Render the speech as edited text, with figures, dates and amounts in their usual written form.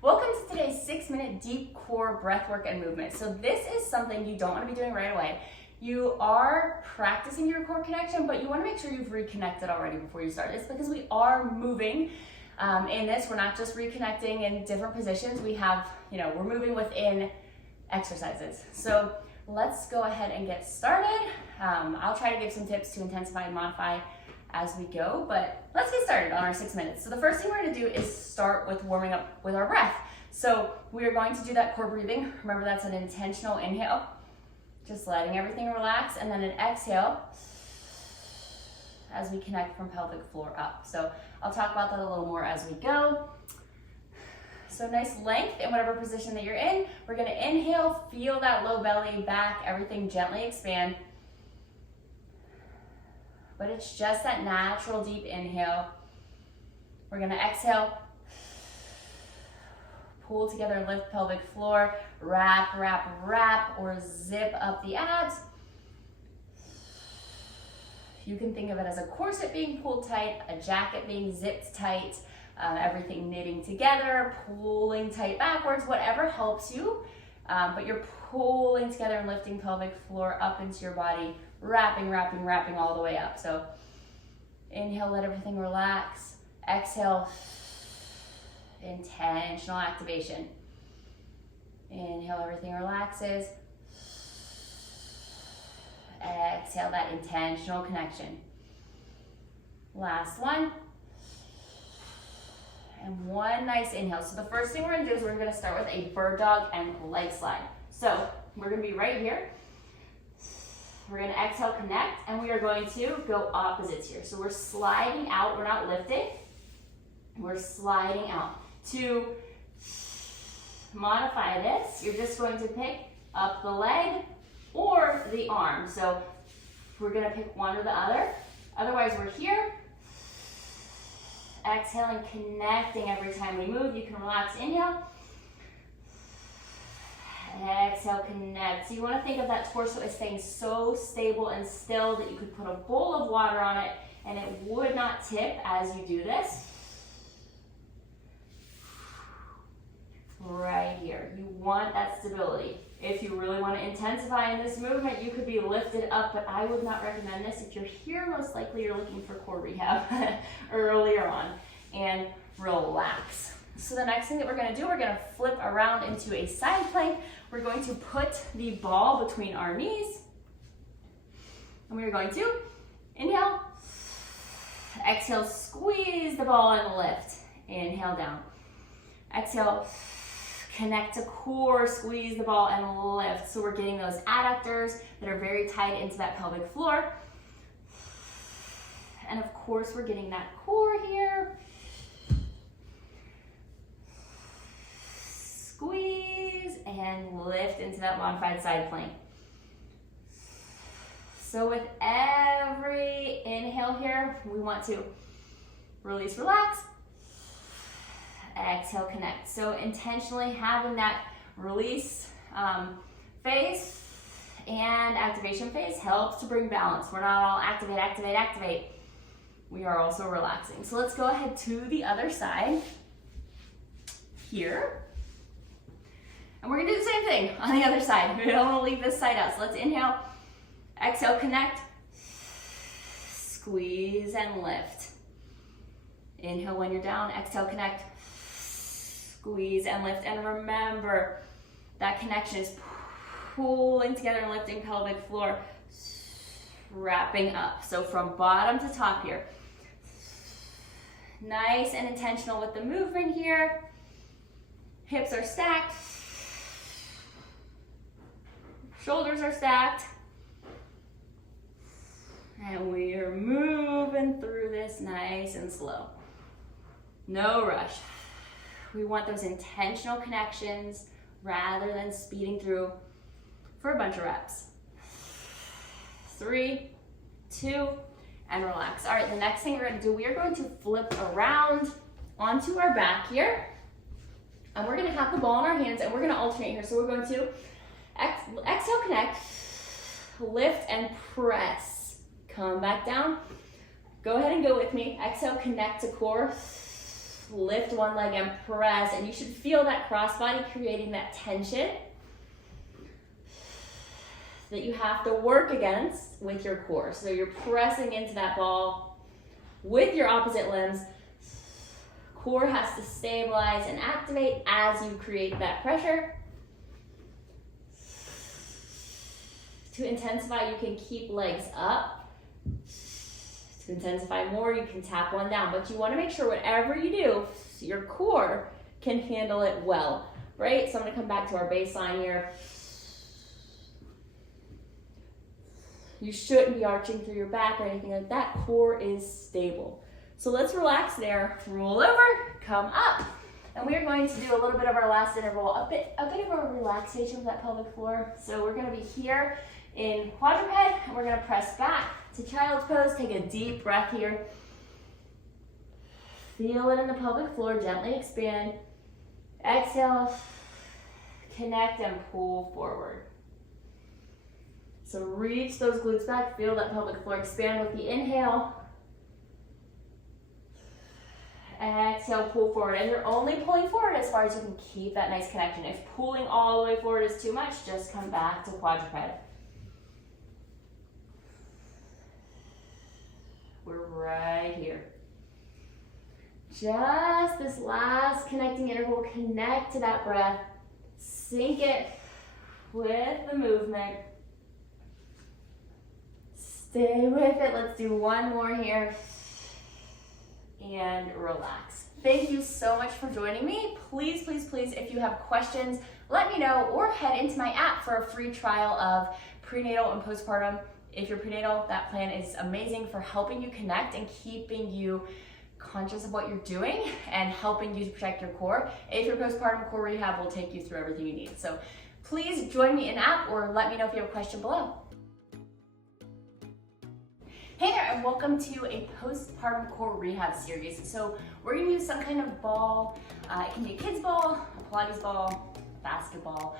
Welcome to today's 6-minute deep core breathwork and movement. So this is something you don't want to be doing right away. You are practicing your core connection, but you want to make sure you've reconnected already before you start. It's because we are moving in this. We're not just reconnecting in different positions. We have, we're moving within exercises. So let's go ahead and get started. I'll try to give some tips to intensify and modify as we go, but let's get started on our 6 minutes. So the first thing we're going to do is start with warming up with our breath. So we are going to do that core breathing. Remember, that's an intentional inhale, just letting everything relax, and then an exhale as we connect from pelvic floor up. So I'll talk about that a little more as we go. So nice length in whatever position that you're in. We're going to inhale, feel that low belly, back, everything gently expand. But it's just that natural deep inhale. We're gonna exhale, pull together and lift pelvic floor, wrap, wrap, wrap, or zip up the abs. You can think of it as a corset being pulled tight, a jacket being zipped tight, everything knitting together, pulling tight backwards, whatever helps you. But you're pulling together and lifting pelvic floor up into your body, wrapping, wrapping, wrapping all the way up. So inhale, let everything relax. Exhale, intentional activation. Inhale, everything relaxes. Exhale, that intentional connection. Last one. And one nice inhale. So the first thing we're gonna do is we're gonna start with a bird dog and leg slide. So we're gonna be right here. We're gonna exhale, connect, and we are going to go opposites here. So we're sliding out, we're not lifting, we're sliding out. To modify this, you're just going to pick up the leg or the arm. So we're gonna pick one or the other. Otherwise, we're here. Exhaling, connecting every time we move. You can relax, inhale. Exhale, connect. So you want to think of that torso as staying so stable and still that you could put a bowl of water on it and it would not tip as you do this. Right here. You want that stability. If you really want to intensify in this movement, you could be lifted up, but I would not recommend this. If you're here, most likely you're looking for core rehab earlier on. And relax. So the next thing that we're going to do, we're going to flip around into a side plank. We're going to put the ball between our knees. And we're going to inhale, exhale, squeeze the ball and lift. Inhale down. Exhale, connect to core, squeeze the ball and lift. So we're getting those adductors that are very tight into that pelvic floor. And of course, we're getting that core here. Squeeze and lift into that modified side plank. So with every inhale here, we want to release, relax, exhale, connect. So intentionally having that release phase and activation phase helps to bring balance. We're not all activate, activate, activate. We are also relaxing. So let's go ahead to the other side here. And we're gonna do the same thing on the other side. We don't wanna leave this side out. So let's inhale, exhale, connect, squeeze and lift. Inhale when you're down, exhale, connect, squeeze and lift. And remember, that connection is pulling together and lifting pelvic floor, wrapping up. So from bottom to top here. Nice and intentional with the movement here. Hips are stacked. Shoulders are stacked. And we are moving through this nice and slow. No rush. We want those intentional connections rather than speeding through for a bunch of reps. 3, 2, and relax. All right, the next thing we're gonna do, we are going to flip around onto our back here. And we're gonna have the ball in our hands and we're gonna alternate here. So we're going to exhale, connect, lift and press. Come back down. Go ahead and go with me. Exhale, connect to core. Lift one leg and press, and you should feel that crossbody creating that tension that you have to work against with your core. So you're pressing into that ball with your opposite limbs. Core has to stabilize and activate as you create that pressure. To intensify, you can keep legs up. To intensify more, you can tap one down, but you want to make sure whatever you do, your core can handle it well, right? So I'm going to come back to our baseline here. You shouldn't be arching through your back or anything like that. Core is stable. So let's relax there, roll over, come up. And we are going to do a little bit of our last interval, a bit of a relaxation of that pelvic floor. So we're going to be here in quadruped, and we're going to press back to child's pose. Take a deep breath here. Feel it in the pelvic floor, gently expand. Exhale, connect and pull forward. So reach those glutes back, feel that pelvic floor expand with the inhale. Exhale, pull forward, and you're only pulling forward as far as you can keep that nice connection. If pulling all the way forward is too much, just come back to quadruped. We're right here. Just this last connecting interval, connect to that breath, sync it with the movement. Stay with it. Let's do one more here. And relax. Thank you so much for joining me. Please, please, please, if you have questions, let me know, or head into my app for a free trial of prenatal and postpartum. If you're prenatal, that plan is amazing for helping you connect and keeping you conscious of what you're doing and helping you to protect your core. If you're postpartum, Core Rehab will take you through everything you need. So please join me in app, or let me know if you have a question below. Hey there, and welcome to a postpartum core rehab series. So we're gonna use some kind of ball. It can be a kid's ball, a Pilates ball, basketball.